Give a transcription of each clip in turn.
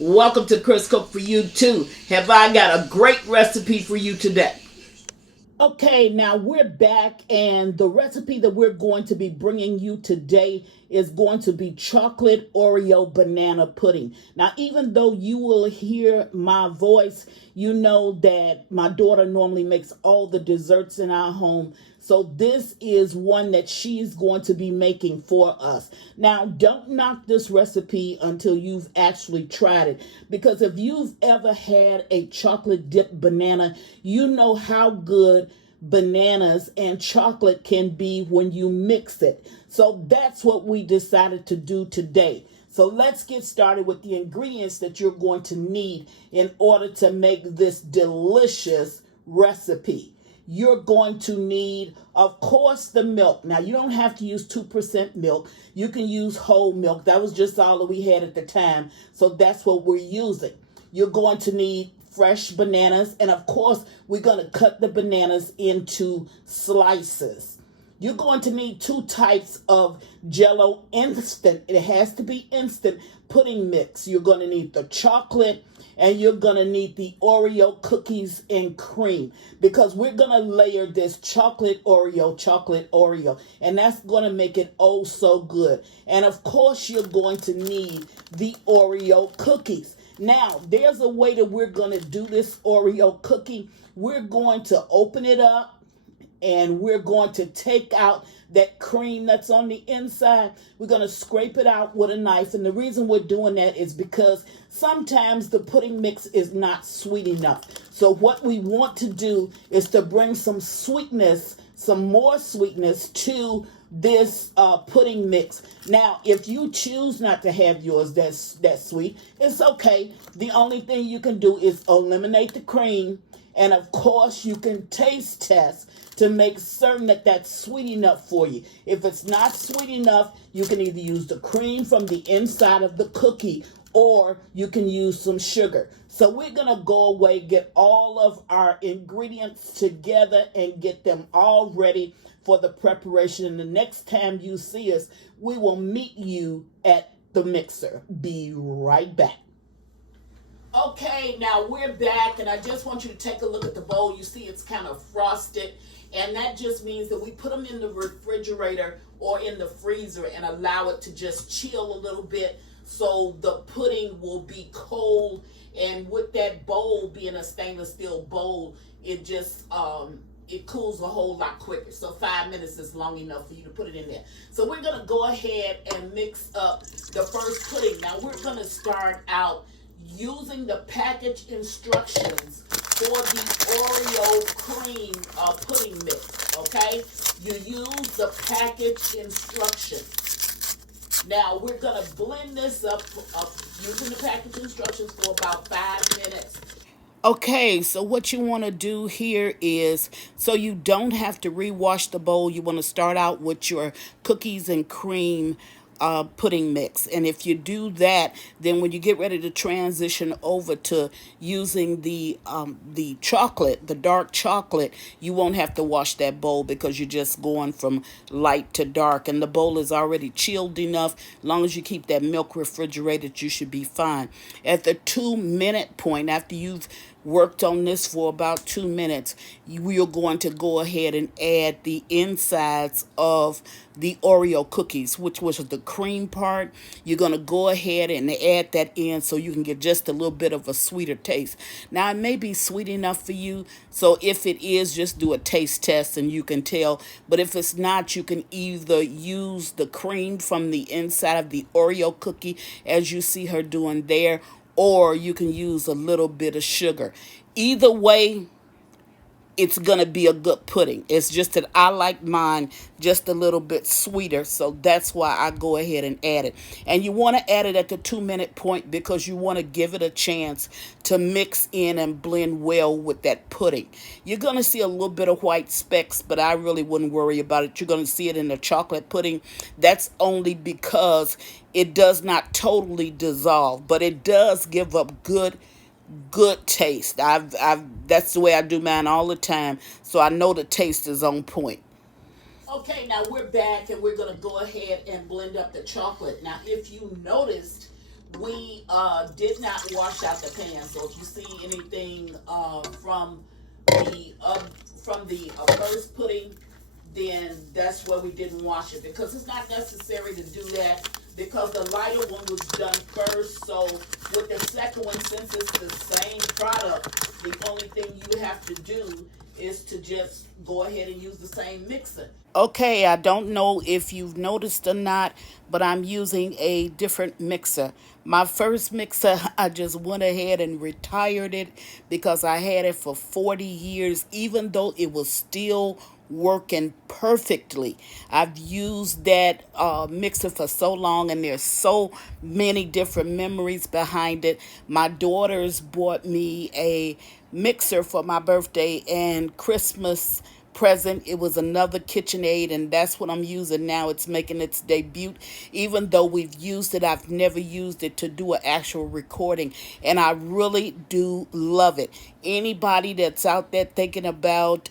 Welcome to Chris Cook for You Too. Have I got a great recipe for you today? Okay, now we're back, and the recipe that we're going to be bringing you today is going to be chocolate Oreo banana pudding. Now, even though you will hear my voice, you know that my daughter normally makes all the desserts in our home. So, this is one that she's going to be making for us. Now, don't knock this recipe until you've actually tried it, because if you've ever had a chocolate dipped banana, you know how good bananas and chocolate can be when you mix it. So that's what we decided to do today. So let's get started with the ingredients that you're going to need in order to make this delicious recipe. You're going to need, of course, the milk. Now, you don't have to use 2% milk. You can use whole milk. That was just all that we had at the time. So that's what we're using. You're going to need fresh bananas, and of course we're going to cut the bananas into slices. You're going to need two types of Jello instant, it has to be instant, pudding mix. You're going to need the chocolate, and you're going to need the Oreo cookies and cream, because we're going to layer this chocolate Oreo, and that's going to make it oh so good. And of course you're going to need the Oreo cookies. Now, there's a way that we're going to do this Oreo cookie. We're going to open it up, and we're going to take out that cream that's on the inside. We're going to scrape it out with a knife. And the reason we're doing that is because sometimes the pudding mix is not sweet enough. So what we want to do is to bring some sweetness, some more sweetness to this pudding mix. Now, if you choose not to have yours that sweet, it's okay. The only thing you can do is eliminate the cream, and of course you can taste test to make certain that that's sweet enough for you. If it's not sweet enough, you can either use the cream from the inside of the cookie, or you can use some sugar. So we're going to go away, get all of our ingredients together, and get them all ready for the preparation. And the next time you see us, we will meet you at the mixer. Be right back. Okay, now we're back, and I just want you to take a look at the bowl. You see it's kind of frosted, and that just means that we put them in the refrigerator or in the freezer and allow it to just chill a little bit, so the pudding will be cold. And with that bowl being a stainless steel bowl, it just it cools a whole lot quicker. So 5 minutes is long enough for you to put it in there. So we're going to go ahead and mix up the first pudding. Now we're going to start out using the package instructions for the Oreo cream pudding mix. Okay, you use the package instructions. Now we're gonna blend this up using the package instructions for about 5 minutes. Okay, so what you want to do here is, so you don't have to rewash the bowl, you want to start out with your cookies and cream pudding mix. And if you do that, then when you get ready to transition over to using the chocolate, the dark chocolate, you won't have to wash that bowl, because you're just going from light to dark, and the bowl is already chilled enough. As long as you keep that milk refrigerated, you should be fine. At the 2 minute point, after you've worked on this for about 2 minutes, we are going to go ahead and add the insides of the Oreo cookies, which was the cream part. You're going to go ahead and add that in so you can get just a little bit of a sweeter taste. Now, it may be sweet enough for you, so if it is, just do a taste test and you can tell. But if it's not, you can either use the cream from the inside of the Oreo cookie, as you see her doing there, or you can use a little bit of sugar. Either way, it's going to be a good pudding. It's just that I like mine just a little bit sweeter, so that's why I go ahead and add it. And you want to add it at the 2 minute point, because you want to give it a chance to mix in and blend well with that pudding. You're going to see a little bit of white specks, but I really wouldn't worry about it. You're going to see it in the chocolate pudding. That's only because it does not totally dissolve, but it does give up good taste. I've that's the way I do mine all the time, so I know the taste is on point. Okay, now we're back, and we're going to go ahead and blend up the chocolate. Now, if you noticed, We did not wash out the pan, so if you see anything the uh, from the first pudding, then that's where we didn't wash it, because it's not necessary to do that, because the lighter one was done first. So with the second one, since it's the same product, the only thing you have to do is to just go ahead and use the same mixer. Okay, I don't know if you've noticed or not, but I'm using a different mixer. My first mixer, I just went ahead and retired it because I had it for 40 years, even though it was still working perfectly. I've used that mixer for so long, and there's so many different memories behind it. My daughters bought me a mixer for my birthday and Christmas present. It was another KitchenAid, and that's what I'm using now. It's making its debut. Even though we've used it, I've never used it to do an actual recording, and I really do love it. Anybody that's out there thinking about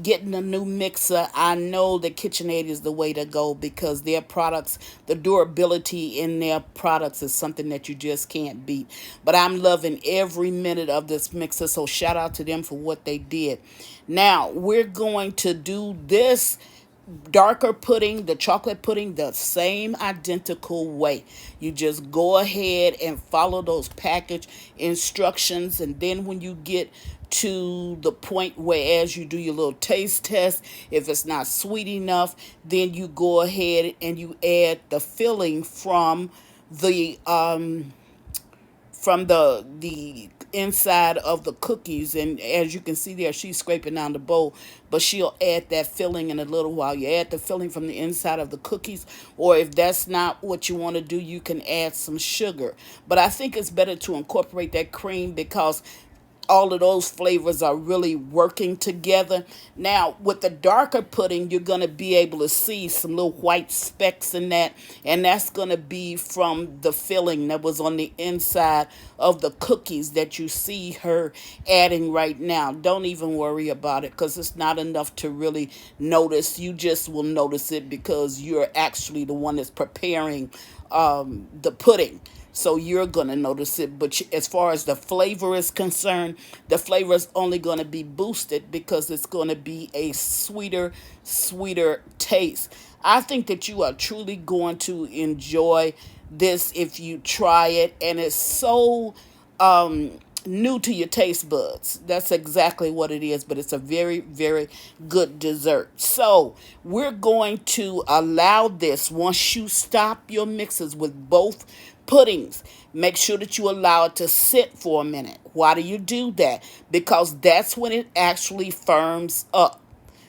getting a new mixer, I know that KitchenAid is the way to go, because their products, the durability in their products is something that you just can't beat. But I'm loving every minute of this mixer, so shout out to them for what they did. Now, we're going to do this darker pudding, the chocolate pudding, the same identical way. You just go ahead and follow those package instructions, and then when you get to the point where, as you do your little taste test, if it's not sweet enough, then you go ahead and you add the filling the the inside of the cookies. And as you can see there, she's scraping down the bowl, but she'll add that filling in a little while. You add the filling from the inside of the cookies, or if that's not what you want to do, you can add some sugar. But I think it's better to incorporate that cream, because all of those flavors are really working together. Now, with the darker pudding, you're going to be able to see some little white specks in that, and that's going to be from the filling that was on the inside of the cookies that you see her adding right now. Don't even worry about it, because it's not enough to really notice. You just will notice it because you're actually the one that's preparing the pudding. So you're going to notice it. But as far as the flavor is concerned, the flavor is only going to be boosted because it's going to be a sweeter taste. I think that you are truly going to enjoy this if you try it. And it's so new to your taste buds. That's exactly what it is, but it's a very good dessert. So we're going to allow this, once you stop your mixes with both puddings, make sure that you allow it to sit for a minute. Why do you do that? Because that's when it actually firms up.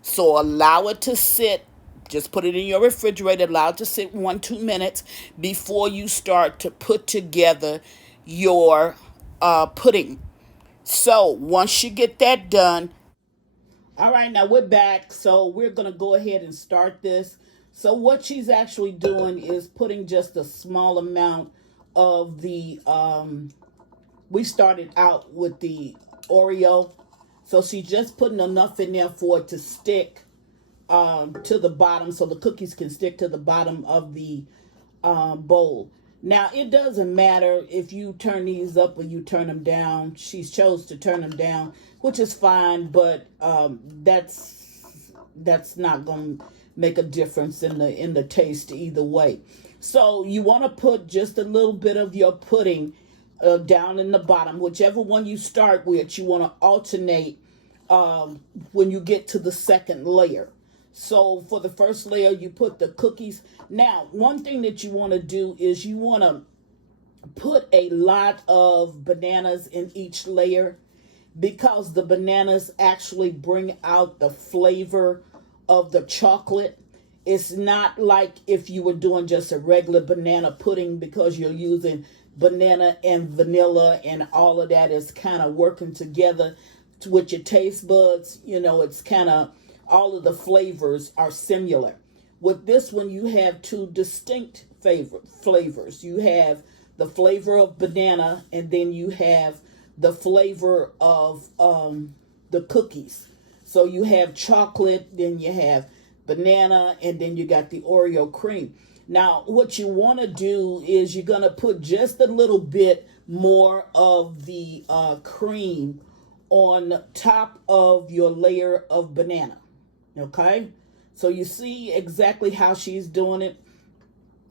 So allow it to sit. Just put it in your refrigerator, allow it to sit 1-2 minutes before you start to put together your pudding. So once you get that done, all right, now we're back. So we're going to go ahead and start this. So what she's actually doing is putting just a small amount of the, we started out with the Oreo. So she's just putting enough in there for it to stick to the bottom, so the cookies can stick to the bottom of the bowl. Now, it doesn't matter if you turn these up or you turn them down. She's chose to turn them down, which is fine, but that's not going to make a difference in the taste either way. So you want to put just a little bit of your pudding down in the bottom, whichever one you start with. You want to alternate when you get to the second layer. So for the first layer, you put the cookies. Now, one thing that you want to do is you want to put a lot of bananas in each layer, because the bananas actually bring out the flavor of the chocolate. It's not like if you were doing just a regular banana pudding, because you're using banana and vanilla, and all of that is kind of working together with your taste buds. You know, it's kind of, all of the flavors are similar. With this one, you have two distinct flavors. You have the flavor of banana, and then you have the flavor of the cookies. So you have chocolate, then you have banana, and then you got the Oreo cream. Now, what you want to do is you're going to put just a little bit more of the cream on top of your layer of banana. Okay? So you see exactly how she's doing it.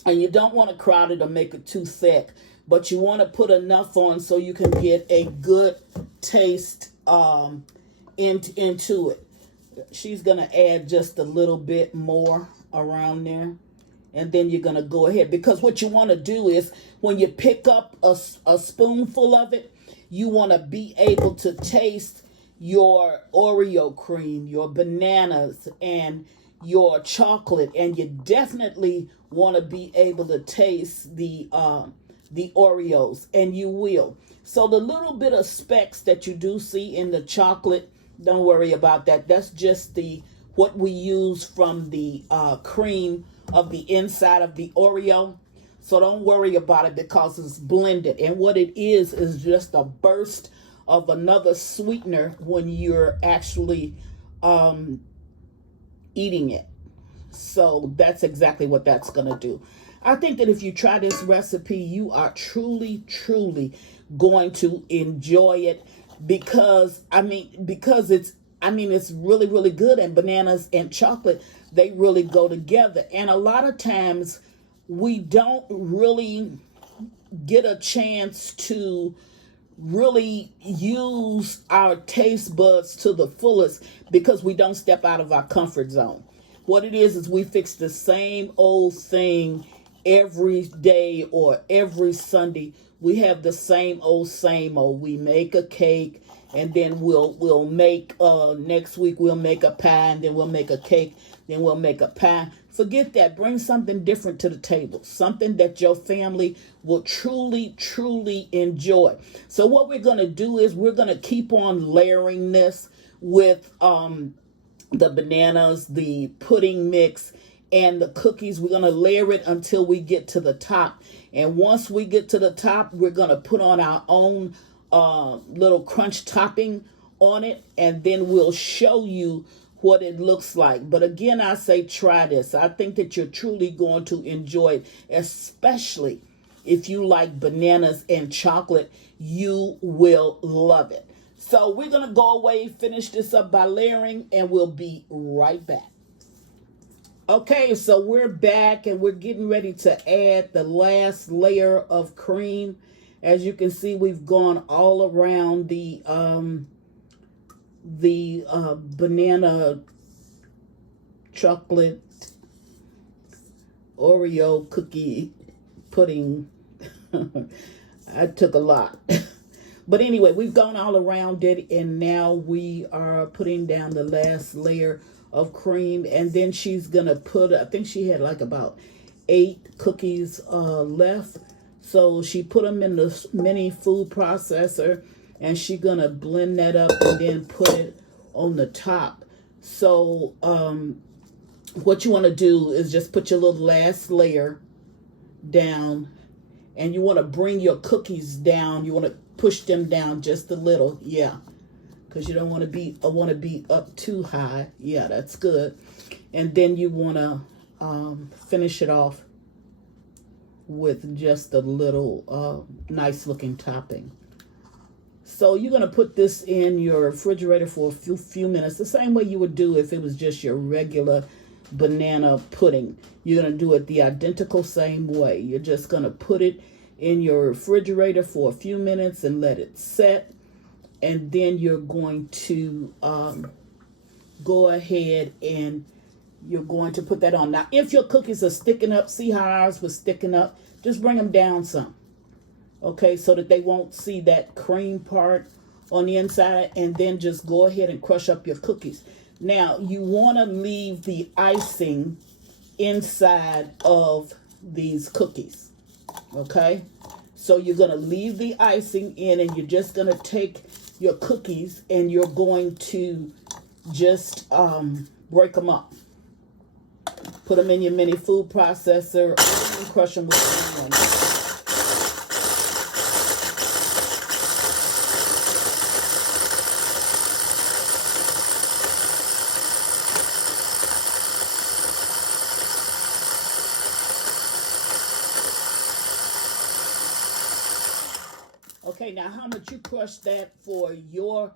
And you don't want to crowd it or make it too thick, but you want to put enough on so you can get a good taste into it. She's going to add just a little bit more around there. And then you're going to go ahead. Because what you want to do is when you pick up a spoonful of it, you want to be able to taste your Oreo cream, your bananas, and your chocolate. And you definitely want to be able to taste the Oreos. And you will. So the little bit of specks that you do see in the chocolate, don't worry about that. That's just what we use from the cream of the inside of the Oreo. So don't worry about it because it's blended. And what it is just a burst of another sweetener when you're actually eating it. So that's exactly what that's going to do. I think that if you try this recipe, you are truly, truly going to enjoy it because it's really, really good, and bananas and chocolate, they really go together. And a lot of times we don't really get a chance to really use our taste buds to the fullest because we don't step out of our comfort zone. What it is we fix the same old thing every day or every Sunday. We have the same old. We make a cake, and then we'll make next week we'll make a pie, and then we'll make a cake, then we'll make a pie. Forget that. Bring something different to the table, something that your family will truly, truly enjoy. So what we're going to do is we're going to keep on layering this with the bananas, the pudding mix, and the cookies. We're going to layer it until we get to the top. And once we get to the top, we're going to put on our own little crunch topping on it, and then we'll show you what it looks like. But again, I say try this. I think that you're truly going to enjoy it, especially if you like bananas and chocolate. You will love it. So we're going to go away, finish this up by layering, and we'll be right back. Okay, so we're back and we're getting ready to add the last layer of cream. As you can see, we've gone all around the banana chocolate Oreo cookie pudding. I took a lot. But anyway, we've gone all around it, and now we are putting down the last layer of cream. And then she's going to put, I think she had like about 8 cookies left. So she put them in the mini food processor, and she's going to blend that up and then put it on the top. So what you want to do is just put your little last layer down, and you want to bring your cookies down. You want to push them down just a little, yeah, because you don't want to be up too high. Yeah, that's good. And then you want to finish it off with just a little nice looking topping. So you're going to put this in your refrigerator for a few minutes, the same way you would do if it was just your regular banana pudding. You're going to do it the identical same way. You're just going to put it in your refrigerator for a few minutes and let it set. And then you're going to go ahead and you're going to put that on. Now, if your cookies are sticking up, see how ours was sticking up? Just bring them down some. Okay, so that they won't see that cream part on the inside. And then just go ahead and crush up your cookies. Now, you want to leave the icing inside of these cookies. Okay, so you're going to leave the icing in, and you're just going to take your cookies and you're going to just break them up. Put them in your mini food processor, or you can crush them with a hand. Okay, now how much you crush that for your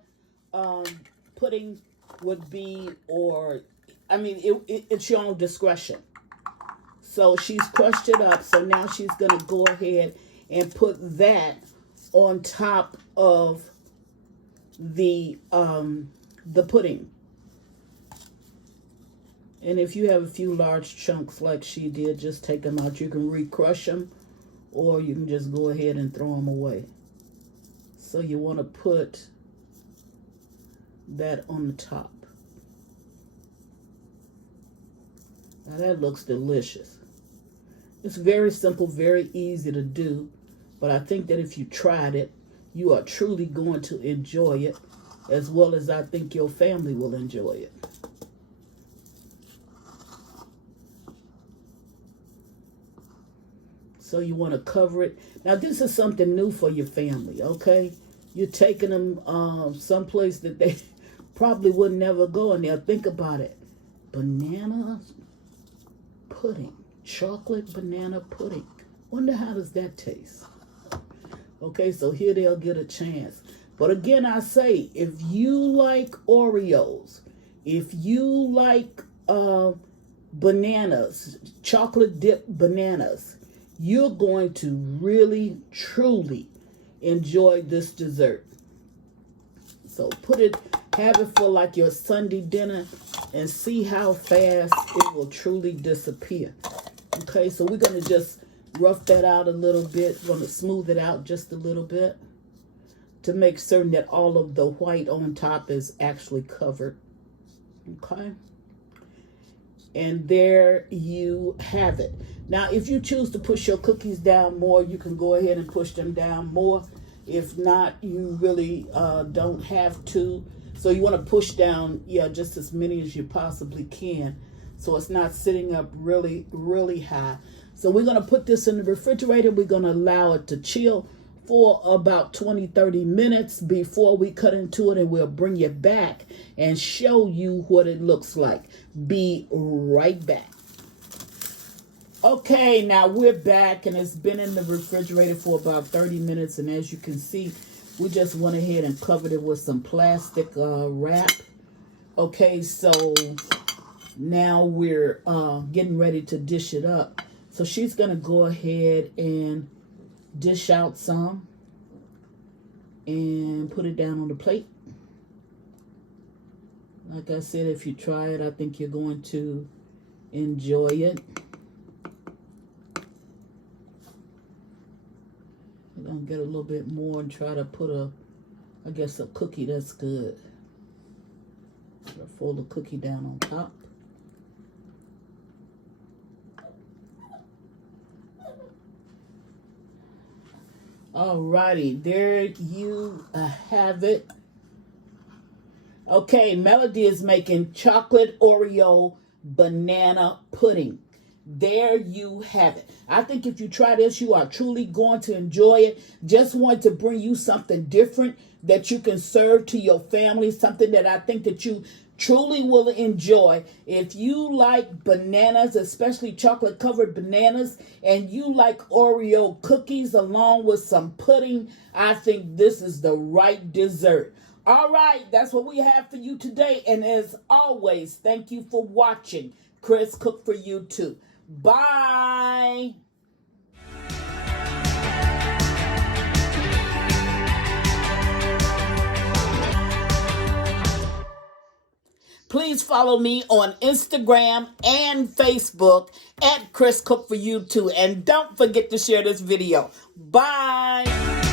pudding would be, or I mean, it's your own discretion. So she's crushed it up. So now she's gonna go ahead and put that on top of the pudding. And if you have a few large chunks like she did, just take them out. You can re-crush them, or you can just go ahead and throw them away. So you want to put that on the top. Now that looks delicious. It's very simple, very easy to do, but I think that if you tried it, you are truly going to enjoy it, as well as I think your family will enjoy it. So you want to cover it. Now this is something new for your family, okay? You're taking them someplace that they probably would never go, and they'll think about it. Banana pudding, chocolate banana pudding. Wonder how does that taste? Okay, so here they'll get a chance. But again, I say, if you like Oreos, if you like bananas, chocolate dipped bananas, you're going to really, truly enjoy this dessert. So have it for like your Sunday dinner and see how fast it will truly disappear. Okay, so we're going to just rough that out a little bit. We're going to smooth it out just a little bit to make certain that all of the white on top is actually covered. Okay. And there you have it. Now, if you choose to push your cookies down more, you can go ahead and push them down more. If not, you really don't have to. So you want to push down, just as many as you possibly can, so it's not sitting up really, really high. So we're going to put this in the refrigerator. We're going to allow it to chill for about 20-30 minutes before we cut into it, and we'll bring you back and show you what it looks like. Be right back. Okay, now we're back, and it's been in the refrigerator for about 30 minutes, and as you can see, we just went ahead and covered it with some plastic wrap. Okay, so now we're getting ready to dish it up. So she's going to go ahead and dish out some and put it down on the plate. Like I said, if you try it, I think you're going to enjoy it. I'm going to get a little bit more and try to put a cookie. That's good. Fold the cookie down on top. Alrighty, there you have it. Okay, Melody is making chocolate Oreo banana pudding. There you have it. I think if you try this, you are truly going to enjoy it. Just want to bring you something different that you can serve to your family, something that I think that you truly will enjoy. If you like bananas, especially chocolate covered bananas, and you like Oreo cookies along with some pudding, I think this is the right dessert. All right, that's what we have for you today. And as always, thank you for watching Chris Cook for You Too. Bye. Please follow me on Instagram and Facebook at Chris Cook for You Too. And don't forget to share this video. Bye.